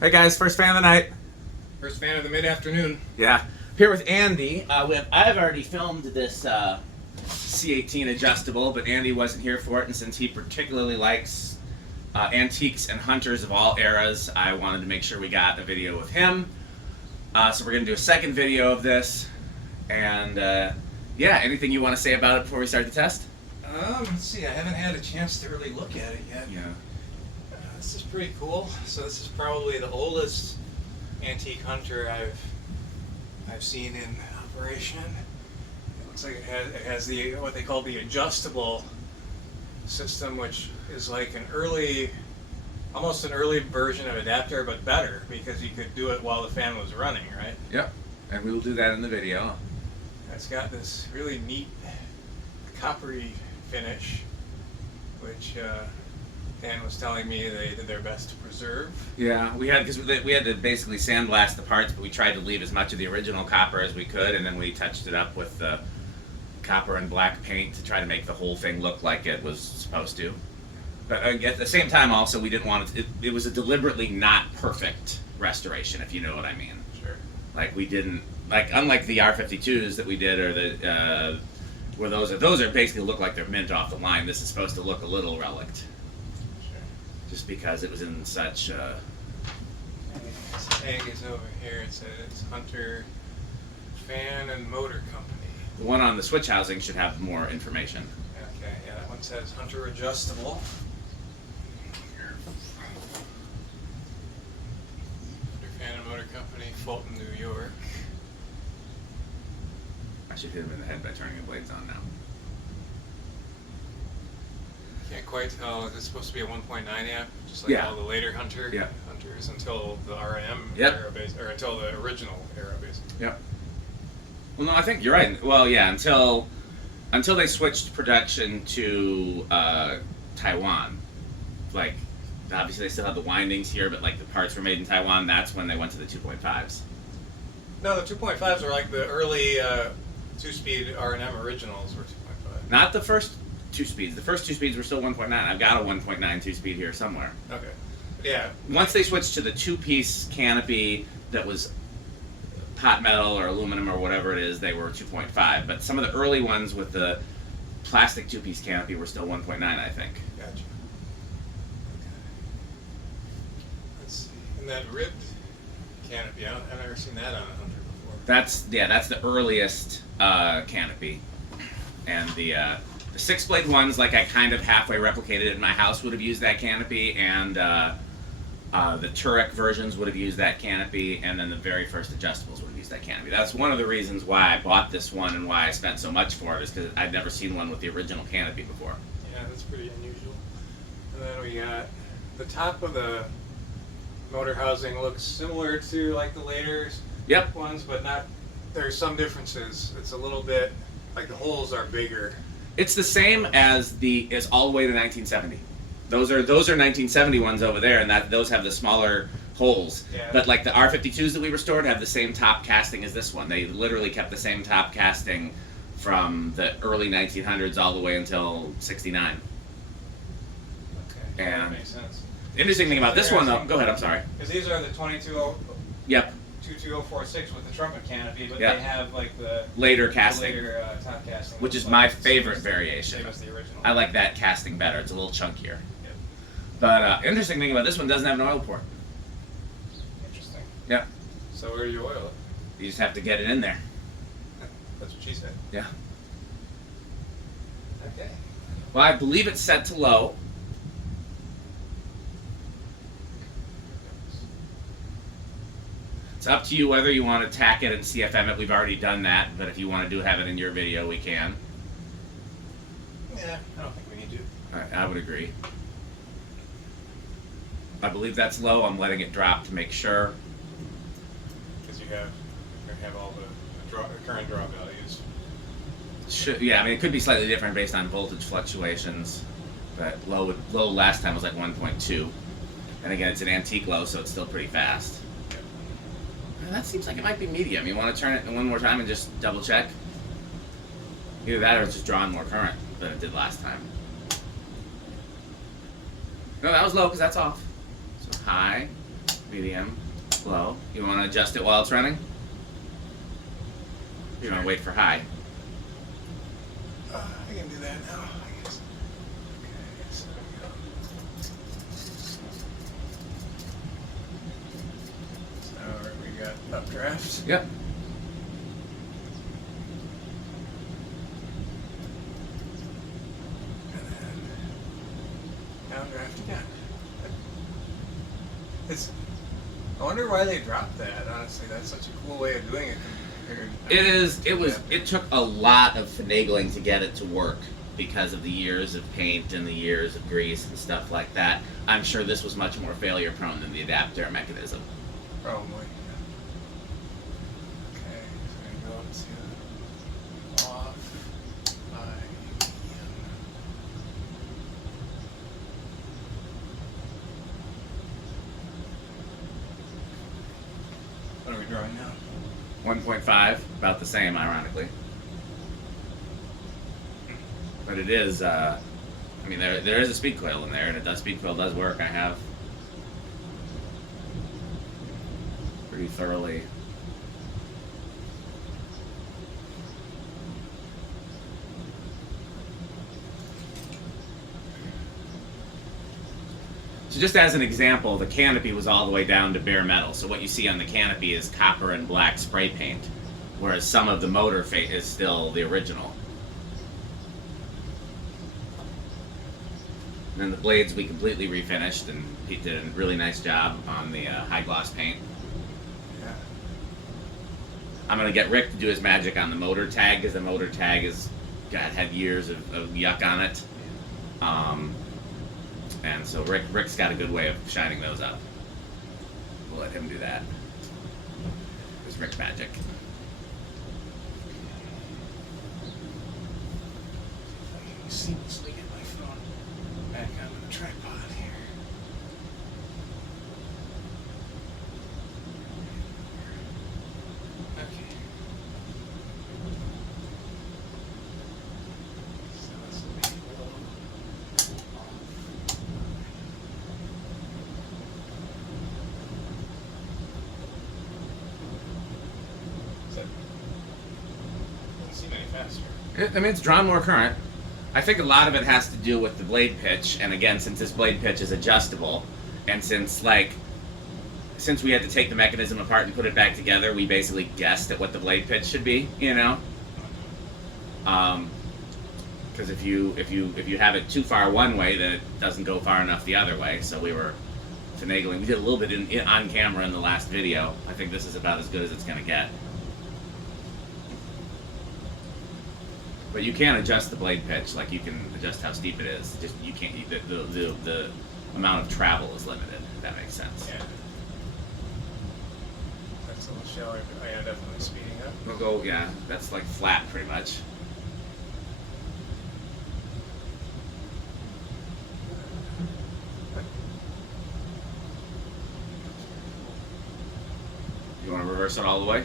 Hey guys, first fan of the night. First fan of the mid-afternoon. Yeah, here with Andy. I've already filmed this C18 adjustable, but Andy wasn't here for it, and since he particularly likes antiques and hunters of all eras, I wanted to make sure we got a video with him. So we're going to do a second video of this, and yeah, anything you want to say about it before we start the test? Let's see, I haven't had a chance to really look at it yet. Yeah. This is pretty cool. So this is probably the oldest antique hunter I've seen in operation. It looks like it has the what they call the adjustable system, which is like almost an early version of Adaptair, but better because you could do it while the fan was running, right? Yep, and we will do that in the video. It's got this really neat coppery finish, which Dan was telling me they did their best to preserve. Yeah, we had to basically sandblast the parts, but we tried to leave as much of the original copper as we could, and then we touched it up with the copper and black paint to try to make the whole thing look like it was supposed to. But at the same time, also, we didn't want it was a deliberately not perfect restoration, if you know what I mean. Sure. Like we didn't unlike the R52s that we did, or the where those are basically look like they're mint off the line. This is supposed to look a little relict. Just because it was in such This tag is over here. It says Hunter Fan and Motor Company. the one on the switch housing should have more information. Okay, yeah, that one says Hunter Adjustable. Hunter Fan and Motor Company, Fulton, New York. I should hit him in the head by turning the blades on now. Can't quite tell. It's supposed to be a 1.9 amp, just like Yeah. all the later Hunters until the R&M era, or until the original era, basically. Yep. Well, no, I think you're right. Well, yeah, until they switched production to Taiwan. Like, obviously they still have the windings here, but like the parts were made in Taiwan. That's when they went to the 2.5s. No, the 2.5s were like the early two-speed R&M originals were 2.5. Not the first two speeds. The first two speeds were still 1.9. I've got a 1.9 two-speed here somewhere. Okay. Yeah. Once they switched to the two-piece canopy that was hot metal or aluminum or whatever it is, they were 2.5. But some of the early ones with the plastic two-piece canopy were still 1.9, I think. Gotcha. Okay. Let's see. And that ribbed canopy, I've never seen that on a Hunter before. That's the earliest canopy, and the 6-blade ones, like I kind of halfway replicated it in my house, would have used that canopy, and the Turek versions would have used that canopy, and then the very first adjustables would have used that canopy. That's one of the reasons why I bought this one and why I spent so much for it, is because I'd never seen one with the original canopy before. Yeah, that's pretty unusual. And then we got the top of the motor housing looks similar to like the later ones, but not. There's some differences. It's a little bit like the holes are bigger. It's the same as all the way to 1970. Those are 1970 ones over there, and those have the smaller holes. Yeah. But like the R52s that we restored have the same top casting as this one. They literally kept the same top casting from the early 1900s all the way until 69. Okay. And that makes sense. The interesting thing about this one, though, go ahead. I'm sorry. Because these are the 22046 with the trumpet canopy, but they have like the later casting, top casting, which is my favorite variation. Same as the original. I like that casting better. It's a little chunkier. Yep. But interesting thing about this one, doesn't have an oil port. Interesting. Yeah. So where do you oil it? You just have to get it in there. That's what she said. Yeah. Okay. Well, I believe it's set to low. It's up to you whether you want to tack it and CFM it. We've already done that, but if you want to have it in your video, we can. Yeah, I don't think we need to. All right, I would agree. I believe that's low. I'm letting it drop to make sure. Because you're going to have all the current draw values. Yeah, I mean, it could be slightly different based on voltage fluctuations, but low last time was like 1.2. And again, it's an antique low, so it's still pretty fast. That seems like it might be medium. You want to turn it one more time and just double check? Either that or it's just drawing more current than it did last time. No, that was low because that's off. So high, medium, low. You want to adjust it while it's running? You want to wait for high? I can do that now, I guess. Okay, so there we go. So we got updraft. Yep. And then downdraft again. I wonder why they dropped that, honestly. That's such a cool way of doing it compared. It took a lot of finagling to get it to work because of the years of paint and the years of grease and stuff like that. I'm sure this was much more failure prone than the Adaptair mechanism. Probably. Okay, so we're going to go to off by medium. What are we drawing now? 1.5, about the same, ironically. But it is, I mean, there is a speed coil in there, and the speed coil does work. I have pretty thoroughly. So just as an example, the canopy was all the way down to bare metal. So what you see on the canopy is copper and black spray paint, whereas some of the motor is still the original. And then the blades we completely refinished, and Pete did a really nice job on the high gloss paint. Yeah. I'm gonna get Rick to do his magic on the motor tag, because the motor tag had years of yuck on it. And so Rick's got a good way of shining those up. We'll let him do that. It's Rick's magic. Seamlessly get my phone back onto the tripod here. Okay. So this will be a little off. So, doesn't seem any faster. I mean, it's drawn more current. I think a lot of it has to do with the blade pitch, and again, since this blade pitch is adjustable, and since we had to take the mechanism apart and put it back together, we basically guessed at what the blade pitch should be, you know. Because if you have it too far one way, then it doesn't go far enough the other way. So we were finagling. We did a little bit on camera in the last video. I think this is about as good as it's gonna get. But you can adjust the blade pitch, like you can adjust how steep it is. Just you can't. The amount of travel is limited. If that makes sense. Yeah. That's a little shallower, but yeah, definitely speeding up. We'll go. Yeah, that's like flat, pretty much. You want to reverse it all the way?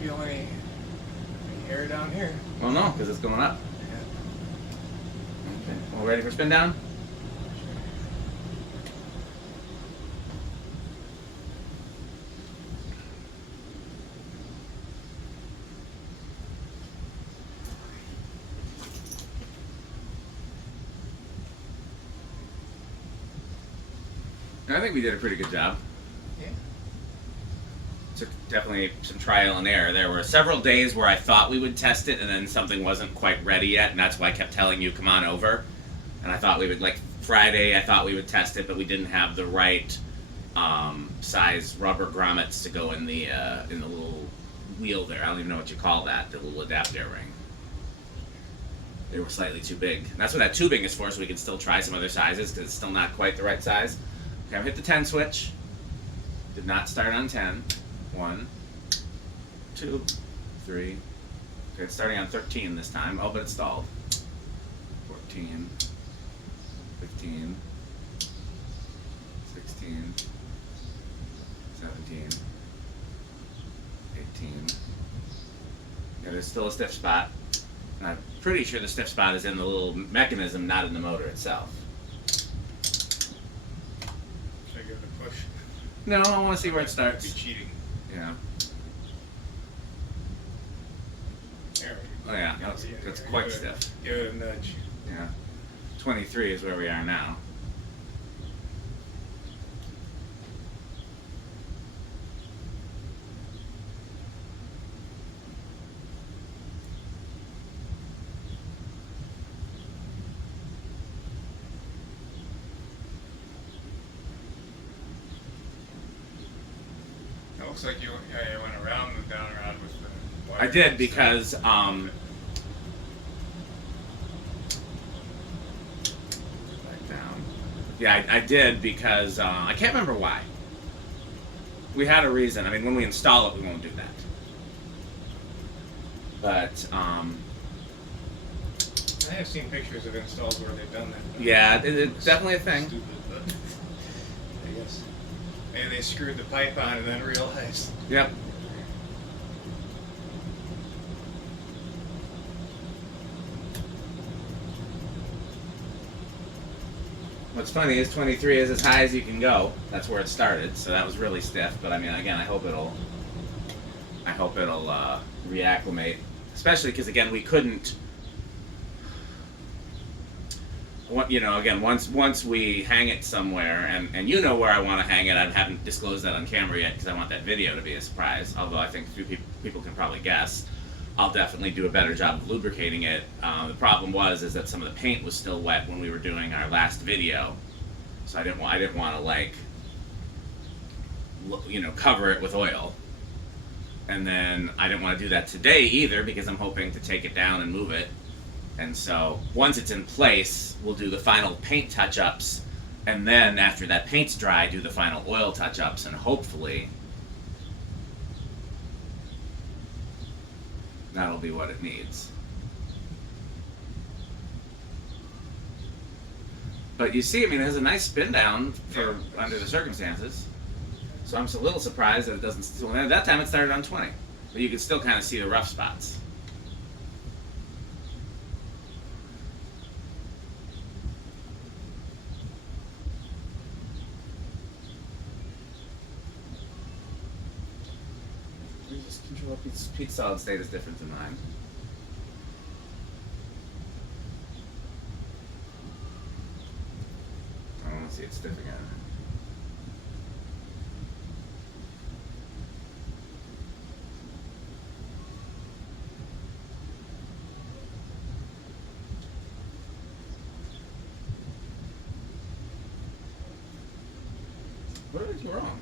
Feel any air down here. Well, no, because it's going up. Yeah. Okay. Well, ready for spin down? I think we did a pretty good job. Yeah. Took definitely some trial and error. There were several days where I thought we would test it, and then something wasn't quite ready yet, and that's why I kept telling you, come on over. And I thought we would, like Friday, I thought we would test it, but we didn't have the right size rubber grommets to go in the little wheel there. I don't even know what you call that, the little Adaptair ring. They were slightly too big. And that's what that tubing is for, so we can still try some other sizes, because it's still not quite the right size. Okay, I'm hit the 10 switch. Did not start on 10. 1, 2, 3. Okay, it's starting on 13 this time. Oh, but it stalled. 14, 15, 16, there's still a stiff spot. And I'm pretty sure the stiff spot is in the little mechanism, not in the motor itself. Should I give it a push? No, I want to see where it starts. Be cheating. Yeah. There we Oh go. yeah, that's quite stiff. Give it a nudge. Yeah. 23 is where we are now. It looks like you went around the down rod with the wire. I did because back down. Yeah, I did because I can't remember why. We had a reason. I mean, when we install it, we won't do that. But I have seen pictures of installs where they've done that. yeah, it's definitely a thing. Stupid, but I guess maybe they screwed the pipe on and then realized. Yep. What's funny is 23 is as high as you can go. That's where it started, so that was really stiff. But I mean, again, I hope it'll reacclimate, especially because again, we couldn't. You know, again, once we hang it somewhere, and you know where I want to hang it. I haven't disclosed that on camera yet because I want that video to be a surprise. Although I think a few people can probably guess. I'll definitely do a better job of lubricating it. The problem is that some of the paint was still wet when we were doing our last video, so I didn't want to like, you know, cover it with oil. And then I didn't want to do that today either because I'm hoping to take it down and move it. And so once it's in place, we'll do the final paint touch-ups, and then after that paint's dry, do the final oil touch-ups, and hopefully that'll be what it needs. But you see, I mean, it has a nice spin down for under the circumstances. So I'm just a little surprised that it doesn't. So at that time, it started on 20, but you can still kind of see the rough spots. Pete's solid state is different than mine. I don't want to see it stiff again. What did I do wrong?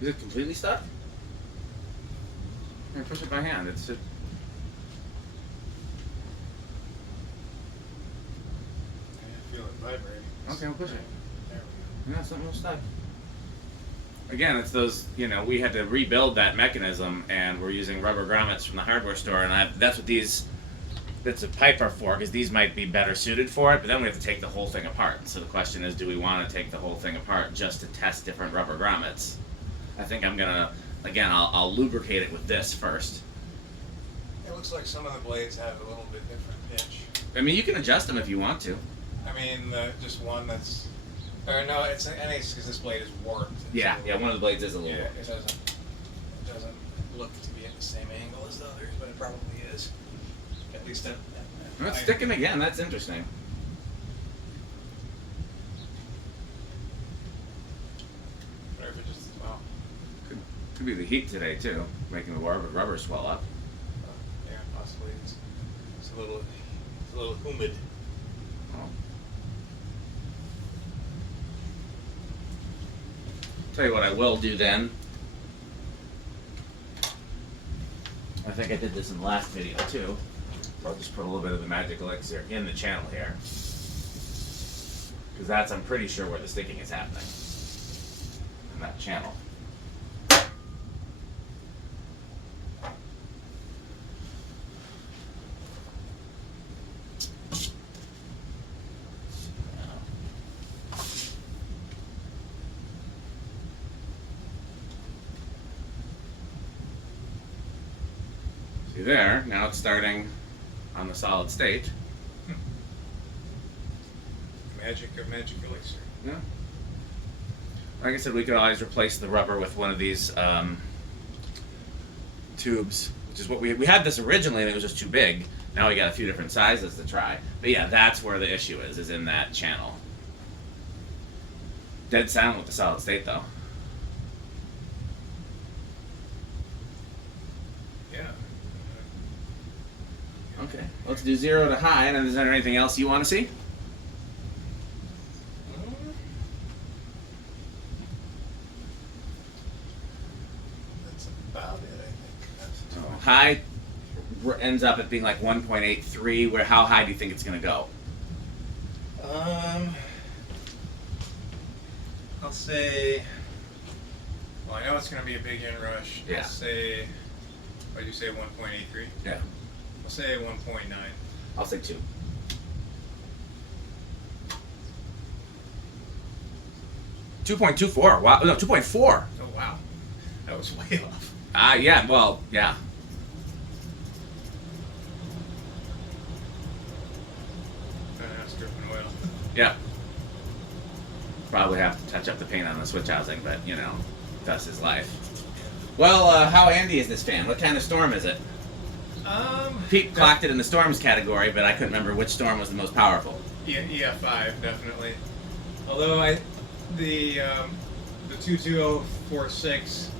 Is it completely stuck? Here, push it by hand. It's just... I feel it vibrating. Okay, I'll push it. There we Yeah, something was stuck. Again, it's those, you know, we had to rebuild that mechanism, and we're using rubber grommets from the hardware store, and that's what these bits of pipe are for, because these might be better suited for it, but then we have to take the whole thing apart. So the question is, do we want to take the whole thing apart just to test different rubber grommets? I think I'm gonna, again, I'll lubricate it with this first. It looks like some of the blades have a little bit different pitch. I mean, you can adjust them if you want to. I mean, just one that's, or no, it's because this blade is warped. Yeah, yeah, one of the blades is a little. Yeah, it doesn't look to be at the same angle as the others, but it probably is. At least at Well, it's sticking again. That's interesting. Or if it just, well, Could be the heat today too, making the rubber swell up. yeah, possibly it's a little humid. Oh. Tell you what I will do then. I think I did this in the last video too. I'll just put a little bit of the magic elixir in the channel here. Because that's, I'm pretty sure, where the sticking is happening. In that channel. See there, now it's starting on the solid state. Magic elixir. Yeah. Like I said, we could always replace the rubber with one of these tubes, which is what we had this originally and it was just too big. Now we got a few different sizes to try. But yeah, that's where the issue is in that channel. Dead silent with the solid state though. Yeah. Okay, let's do 0 to high, and then is there anything else you want to see? That's about it, I think. So high ends up at being like 1.83. Where how high do you think it's going to go? I'll say. Well, I know it's going to be a big inrush. Yeah. I'll say. What did you say? 1.83. Yeah. I'll say 1.9. I'll say 2. $2.24. Wow. No, 2.4. Oh wow, that was way off. Yeah. Well, yeah. That's dripping oil. Yeah. Probably have to touch up the paint on the switch housing, but you know, that's his life. Well, how handy is this fan? What kind of storm is it? Pete clocked it in the storms category, but I couldn't remember which storm was the most powerful. Yeah, EF5 definitely. Although the 22046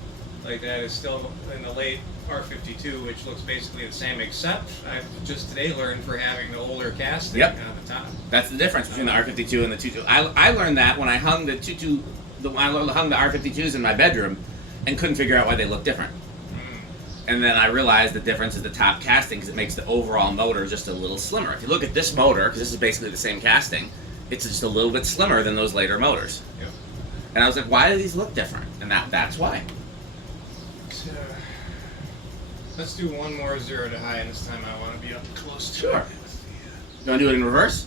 like that is still in the late R52, which looks basically the same, except I've just today learned for having the older casting Yep. on the top. That's the difference between the R52 and the 22. I learned that when I hung the I hung the R52s in my bedroom, and couldn't figure out why they look different. And then I realized the difference is the top casting, because it makes the overall motor just a little slimmer. If you look at this motor, because this is basically the same casting, it's just a little bit slimmer than those later motors. Yep. And I was like, why do these look different? And that's why. So, let's do one more 0 to high, and this time I want to be up close to Sure. it. You want to do it in reverse?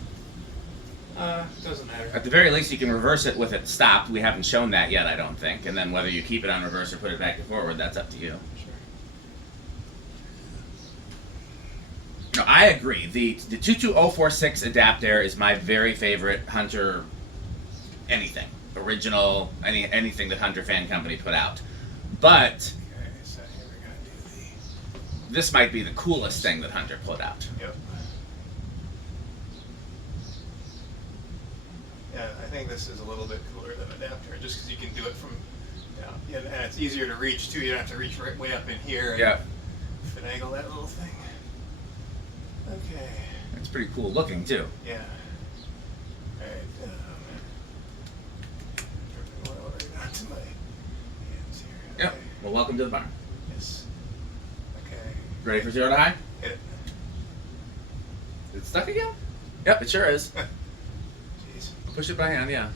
Doesn't matter. At the very least, you can reverse it with it stopped. We haven't shown that yet, I don't think. And then whether you keep it on reverse or put it back and forward, that's up to you. No, I agree. The 22046 Adaptair is my very favorite Hunter anything. Original, anything that Hunter Fan Company put out. But Okay, so here we're going to do this might be the coolest thing that Hunter put out. Yep. Yeah, I think this is a little bit cooler than Adaptair, just because you can do it from, yeah, and it's easier to reach too. You don't have to reach right way up in here and Yeah. finagle that little thing. Okay. It's pretty cool looking, too. Yeah. Alright, dripping oil right onto my hands here. Yep. Well, welcome to the barn. Yes. Okay. Ready for 0 to high? Hit it. Is it stuck again? Yep, it sure is. Jeez. Push it by hand, yeah.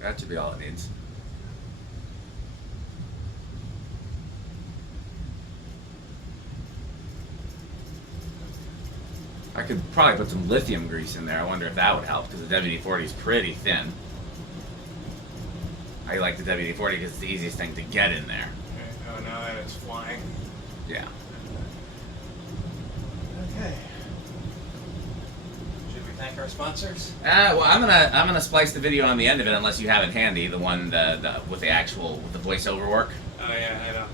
That should be all it needs. I could probably put some lithium grease in there. I wonder if that would help, because the WD-40 is pretty thin. I like the WD-40 because it's the easiest thing to get in there. Okay. Oh, now that it's flying. Yeah. Okay. Should we thank our sponsors? Well, I'm gonna splice the video on the end of it, unless you have it handy, the one with the voiceover work. Oh yeah, I know.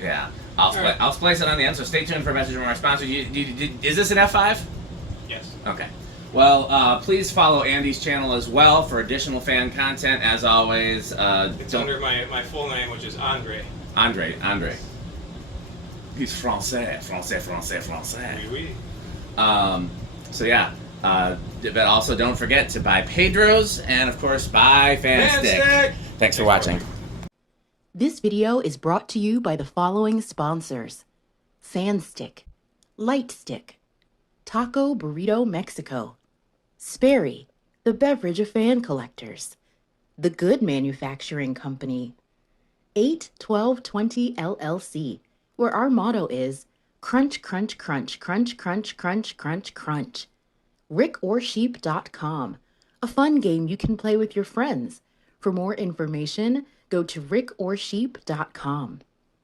Yeah. Alright. I'll splice it on the end. So stay tuned for a message from our sponsor. Is this an F5? Yes. Okay. Well, please follow Andy's channel as well for additional fan content. As always, It's under my full name, which is Andre. Andre. He's français. Oui. So yeah. But also don't forget to buy Pedro's and of course buy Fanstick. Thanks for watching. This video is brought to you by the following sponsors: Sandstick, Lightstick, Taco Burrito Mexico, Sperry, the beverage of fan collectors, The Good Manufacturing Company, 81220 LLC, where our motto is crunch, crunch, crunch, crunch, crunch, crunch, crunch, crunch. RickOrSheep.com, a fun game you can play with your friends. For more information, go to rickorsheep.com.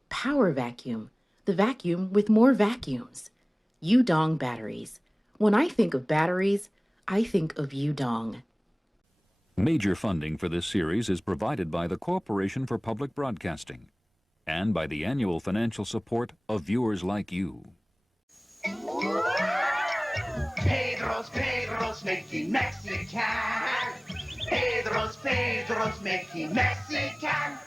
Power Vacuum, the vacuum with more vacuums. Yudong batteries. When I think of batteries, I think of Yudong. Major funding for this series is provided by the Corporation for Public Broadcasting and by the annual financial support of viewers like you. Pedro's making Mexican. Pedro's making Mexican.